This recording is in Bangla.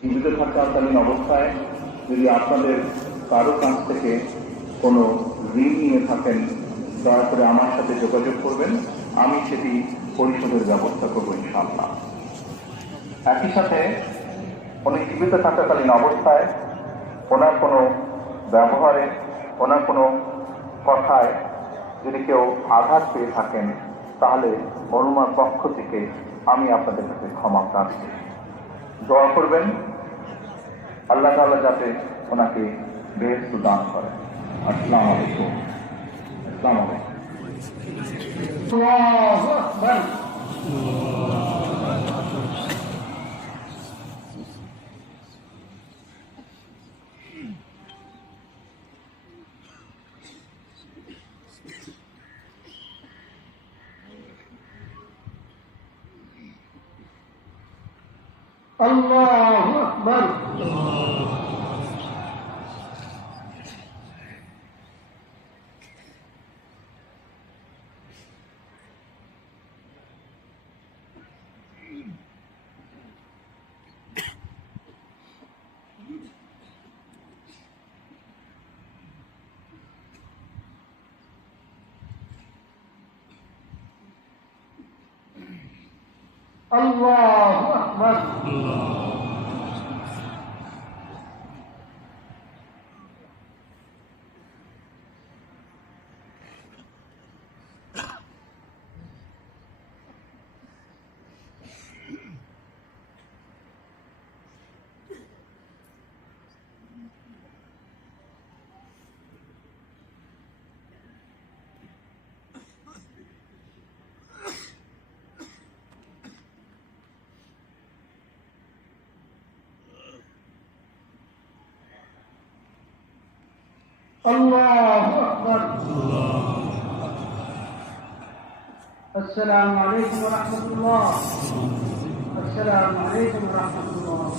জীবিত থাকাকালীন অবস্থায় যদি আপনাদের কারো কাছ থেকে কোনো ঋণ নিয়ে থাকেন, দয়া করে আমার সাথে যোগাযোগ করবেন, আমি সেটি পরিশোধের ব্যবস্থা করব ইনশাআল্লাহ। একই সাথে উনি জীবিত থাকাকালীন অবস্থায় ওনার কোনো ব্যবহারে, ওনার কোনো কথায় যদি কেউ আঘাত পেয়ে থাকেন, তাহলে অনুমার পক্ষ থেকে আমি আপনাদের কাছে ক্ষমা প্রার্থী। দোয়া করবেন আল্লাহ তাআলা যাতে ওনাকে বেহেশত দান করেন। আসসালামু আলাইকুম। আসসালামু আলাইকুম। আল্লাহু আকবার। আল্লাহু আকবার। আল্লাহু আকবার। আল্লাহু আকবার। আসসালামু আলাইকুম ওয়া রাহমাতুল্লাহ। আসসালামু আলাইকুম ওয়া রাহমাতুল্লাহ।